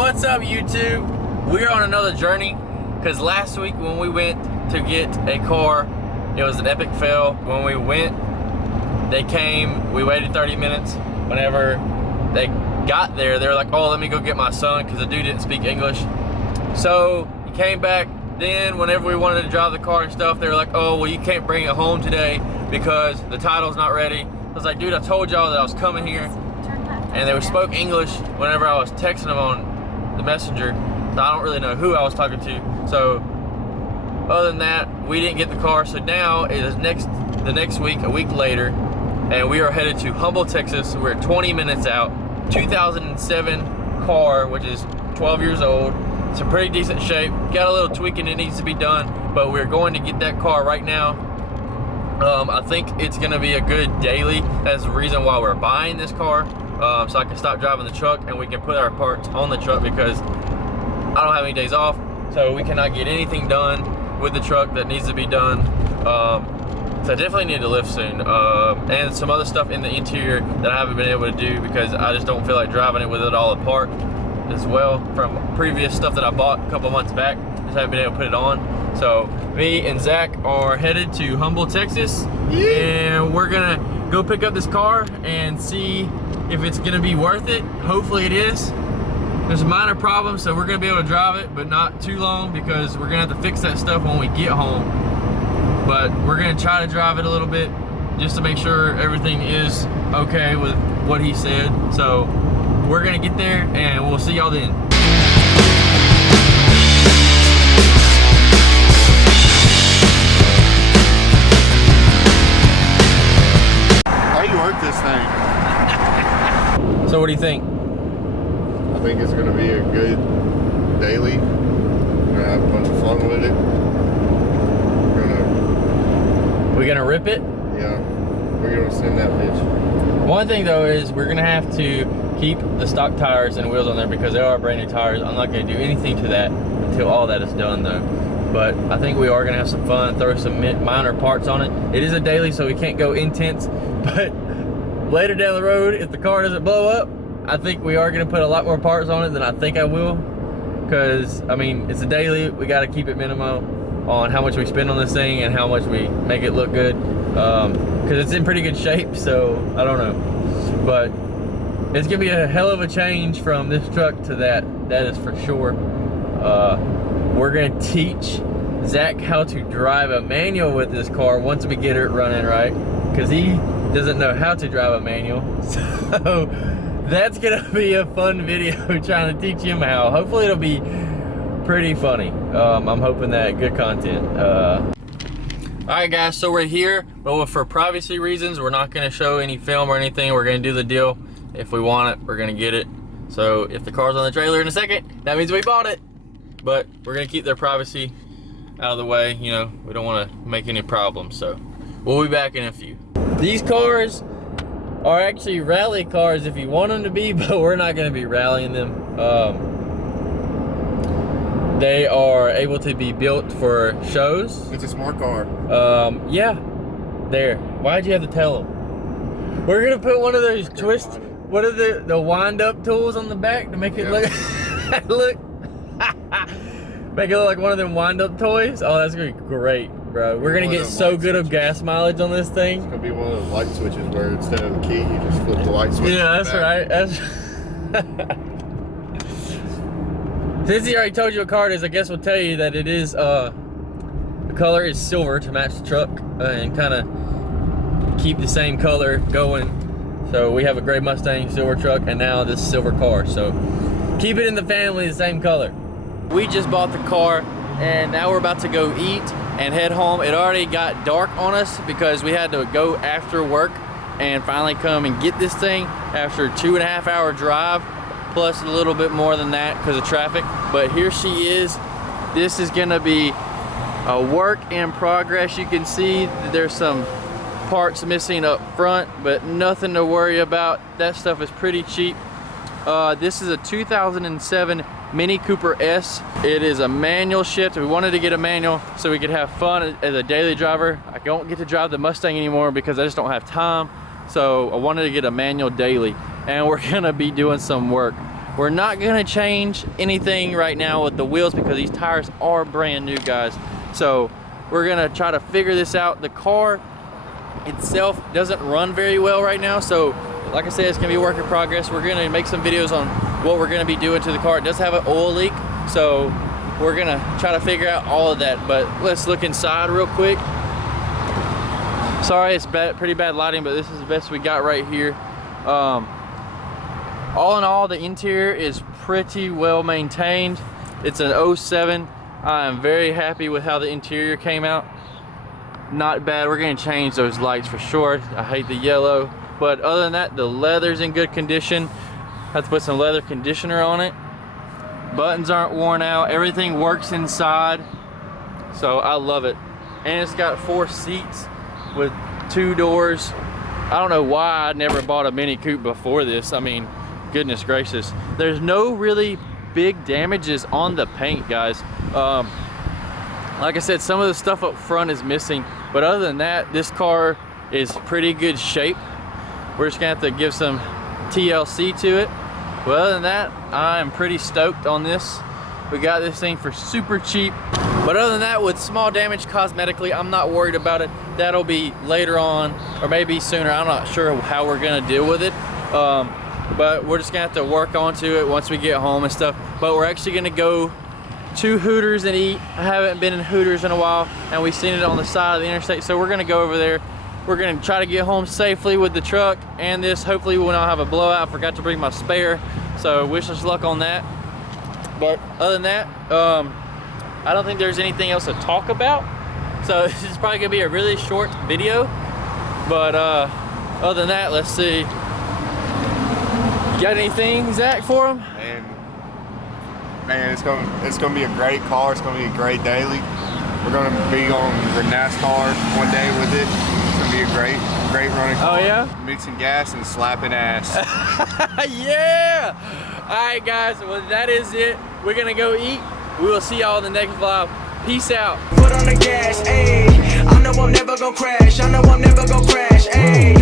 What's up, YouTube? We're on another journey because last week when we went to get a car, it was an epic fail. When we went, they came, we waited 30 minutes. Whenever they got there, they were like, oh, let me go get my son, because the dude didn't speak English. So he came back. Then whenever we wanted to drive the car and stuff, they were like, oh, well, you can't bring it home today because the title's not ready. I was like, dude, I told y'all that I was coming here. And they spoke English whenever I was texting them on the messenger. So I don't really know who I was talking to. So other than that, we didn't get the car. So now it is the next week, a week later, and we are headed to Humble, Texas. We're 20 minutes out. 2007 car, which is 12 years old. It's in pretty decent shape. Got a little tweaking that needs to be done, but we're going to get that car right now. I think it's gonna be a good daily. That's the reason why we're buying this car. So I can stop driving the truck and we can put our parts on the truck, because I don't have any days off, so we cannot get anything done with the truck that needs to be done. So I definitely need to lift soon, and some other stuff in the interior that I haven't been able to do because I just don't feel like driving it with it all apart as well from previous stuff that I bought a couple months back. Just haven't been able to put it on. So me and Zach are headed to Humble, Texas, and we're gonna go pick up this car and see if it's gonna be worth it. Hopefully it is. There's a minor problem, so we're gonna be able to drive it, but not too long, because we're gonna have to fix that stuff when we get home. But we're gonna try to drive it a little bit just to make sure everything is okay with what he said. So we're gonna get there and we'll see y'all then. How do you work this thing? So what do you think? I think it's gonna be a good daily. We're gonna have a bunch of fun with it. We're gonna rip it? Yeah, we're gonna send that bitch. One thing though is we're gonna have to keep the stock tires and wheels on there because they are brand new tires. I'm not gonna do anything to that until all that is done though. But I think we are gonna have some fun, throw some minor parts on it. It is a daily, so we can't go intense, but later down the road, if the car doesn't blow up, I think we are gonna put a lot more parts on it than I think I will. Because, I mean, it's a daily, we gotta keep it minimal on how much we spend on this thing and how much we make it look good. Because it's in pretty good shape, so I don't know. But it's gonna be a hell of a change from this truck to that is for sure. We're gonna teach Zach how to drive a manual with this car once we get it running right, because he doesn't know how to drive a manual. So that's gonna be a fun video trying to teach him how. Hopefully it'll be pretty funny. I'm hoping that good content. Alright guys, so we're here, but for privacy reasons, we're not gonna show any film or anything. We're gonna do the deal. If we want it, we're gonna get it. So if the car's on the trailer in a second, that means we bought it. But we're gonna keep their privacy out of the way. You know, we don't wanna make any problems, so we'll be back in a few. These cars are actually rally cars if you want them to be, but we're not going to be rallying them. They are able to be built for shows. It's a smart car. Yeah. There. Why'd you have to tell them? We're going to put one of those twist, what are the wind-up tools on the back to make it look, make it look like one of them wind-up toys. Oh, that's going to be great. Bro, we're gonna get so good of gas mileage on this thing. It's gonna be one of those light switches where instead of the key, you just flip the light switch. Yeah, that's right. That's since he already told you what car it is, I guess we'll tell you that it is, the color is silver to match the truck and kind of keep the same color going. So we have a gray Mustang silver truck and now this silver car. So keep it in the family, the same color. We just bought the car and now we're about to go eat and head home. It already got dark on us because we had to go after work and finally come and get this thing after a 2.5 hour drive, plus a little bit more than that because of traffic. But here she is. This is gonna be a work in progress. You can see that there's some parts missing up front, but nothing to worry about. That stuff is pretty cheap. This is a 2007 Mini Cooper S. It is a manual shift. We wanted to get a manual so we could have fun as a daily driver. I don't get to drive the Mustang anymore because I just don't have time. So I wanted to get a manual daily, and we're gonna be doing some work. We're not gonna change anything right now with the wheels because these tires are brand new, guys. So we're gonna try to figure this out. The car itself doesn't run very well right now, so like I said, it's gonna be a work in progress. We're gonna make some videos on what we're gonna be doing to the car. It does have an oil leak, so we're gonna try to figure out all of that. But let's look inside real quick. Sorry, it's pretty bad lighting, but this is the best we got right here. All in all, the interior is pretty well maintained. It's an 07. I am very happy with how the interior came out. Not bad. We're gonna change those lights for sure. I hate the yellow, but other than that, the leather's in good condition. Have to put some leather conditioner on it. Buttons aren't worn out. Everything works inside, so I love it. And it's got 4 seats with 2 doors. I don't know why I never bought a Mini Coupe before this. I mean, goodness gracious. There's no really big damages on the paint, guys. Like I said, some of the stuff up front is missing, but other than that, this car is pretty good shape. We're just gonna have to give some TLC to it. But other than that, I'm pretty stoked on this. We got this thing for super cheap. But other than that, with small damage cosmetically, I'm not worried about it. That'll be later on, or maybe sooner. I'm not sure how we're gonna deal with it. But we're just gonna have to work onto it once we get home and stuff. But we're actually gonna go to Hooters and eat. I haven't been in Hooters in a while, and we've seen it on the side of the interstate, so we're gonna go over there. We're gonna try to get home safely with the truck and this. Hopefully we will not have a blowout. I forgot to bring my spare, so wish us luck on that. But other than that, I don't think there's anything else to talk about. So this is probably gonna be a really short video. But other than that, let's see. Got anything, Zach, for him? Man, it's gonna be a great car. It's gonna be a great daily. We're gonna be on the NASCAR one day with it. It's gonna be a great running car. Oh yeah? Mixing gas and slapping ass. Yeah! Alright guys, well that is it. We're gonna go eat. We will see y'all in the next vlog. Peace out. Put on the gas, ayy. I know I'm never gonna crash. I know I'm never gonna crash, ayy.